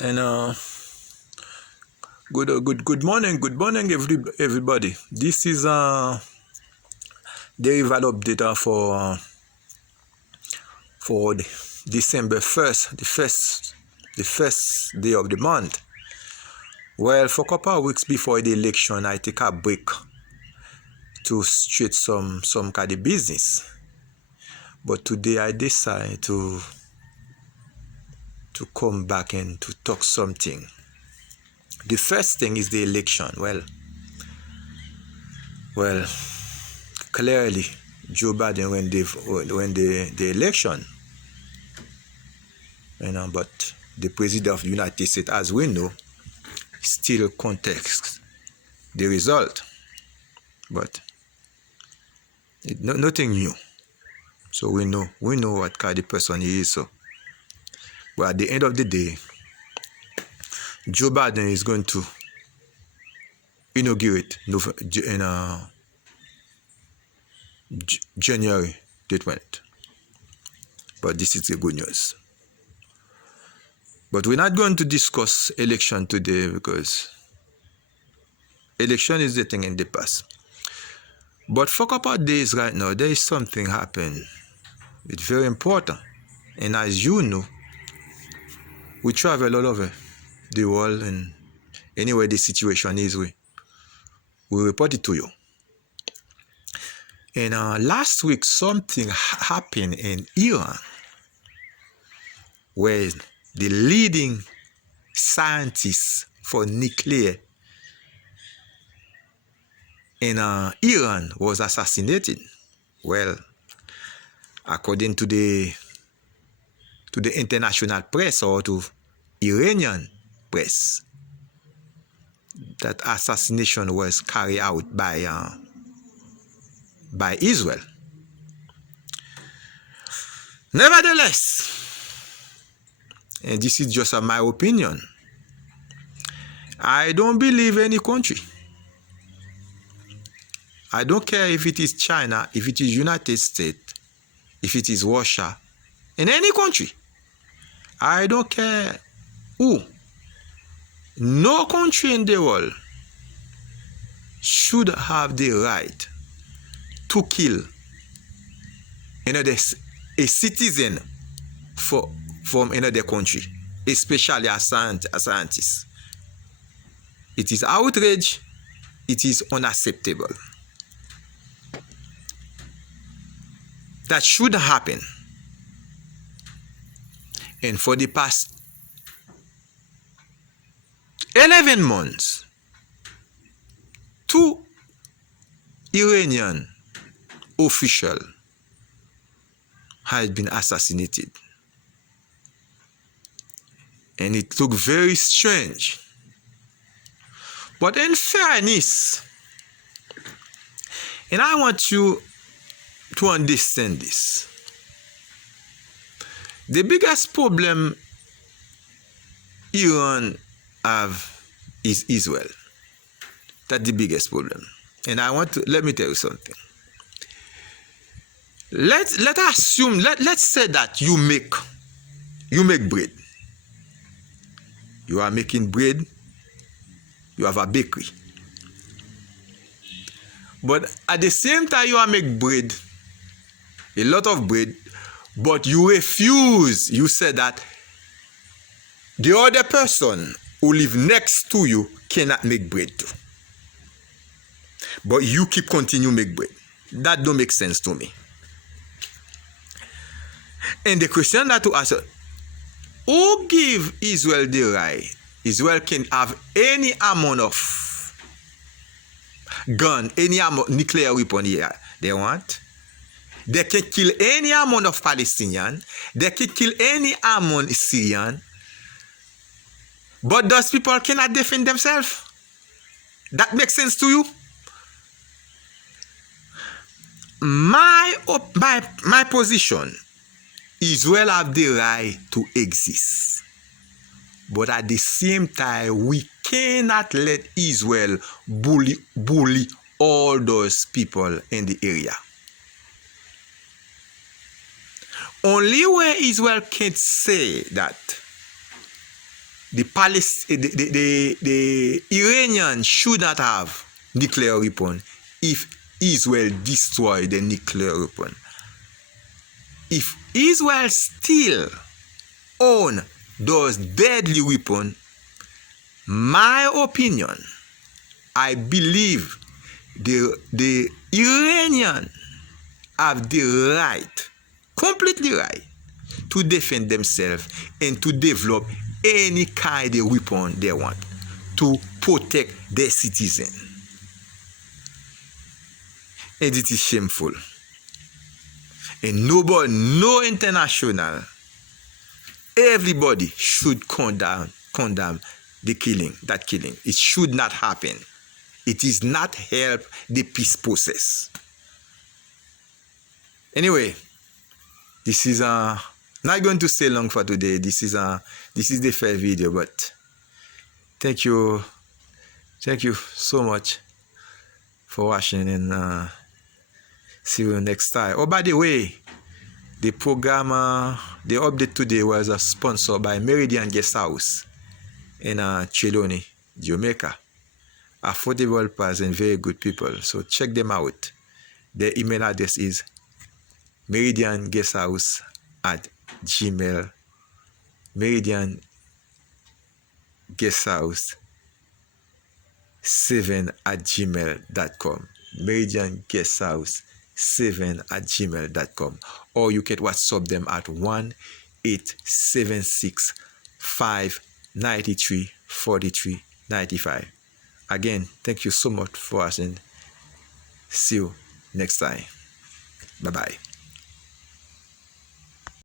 And good morning, everybody. This is the rival update for December 1st, the first day of the month. Well, for a couple of weeks before the election, I take a break to straight some kind of business. But today I decide to come back and to talk something. The first thing is the election. Well, clearly, Joe Biden won the election, but the president of the United States, as we know, still contests the result. But nothing new. So we know what kind of person he is. But at the end of the day, Joe Biden is going to inaugurate in January the 20th. But this is the good news. But we're not going to discuss election today because election is the thing in the past. But for a couple of days right now, there is something happening. It's very important. And as you know, we travel all over the world, and anywhere the situation is, we report it to you. And last week, something happened in Iran where the leading scientist for nuclear in Iran was assassinated. Well, according to the international press or to Iranian press, that assassination was carried out by Israel. Nevertheless, and this is just my opinion, I don't believe any country. I don't care if it is China, if it is United States, if it is Russia, in any country. I don't care who. No country in the world should have the right to kill a citizen from another country, especially a scientist. It is outrage. It is unacceptable. That should happen. And for the past 11 months, 2 Iranian officials had been assassinated. And it looked very strange. But in fairness, and I want you to understand this, the biggest problem Iran have is Israel. That's the biggest problem. And let me tell you something. Let's say that you make bread. You are making bread. You have a bakery. But at the same time you are making bread, a lot of bread, but you refuse. You said that the other person who live next to you cannot make bread too. But you keep continue make bread. That don't make sense to me. And the question that to ask, who give Israel the right? Israel can have any amount of gun, any amount nuclear weapon here they want. They can kill any amount of Palestinian. They can kill any amount of Syrian. But those people cannot defend themselves. That makes sense to you? My position, Israel have the right to exist. But at the same time, we cannot let Israel bully all those people in the area. Only where Israel can say that the Iranian should not have nuclear weapon if Israel destroy the nuclear weapon. If Israel still own those deadly weapons, my opinion, I believe the Iranian have the right, completely right, to defend themselves and to develop any kind of weapon they want to protect their citizens. And it is shameful. And nobody, no international, everybody should condemn the killing, that killing. It should not happen. It is not help the peace process. Anyway, this is not going to stay long for today. This is the first video, but thank you so much for watching, and see you next time. Oh, by the way, the program, the update today was sponsored by Meridian Guest House in Trelawny, Jamaica. Affordable price and very good people. So check them out. Their email address is meridianguesthouse@gmail. meridianguesthouse7@gmail.com. meridianguesthouse7@gmail.com. Or you can WhatsApp them at 1-876-593-4395. Again, thank you so much for watching. See you next time. Bye-bye.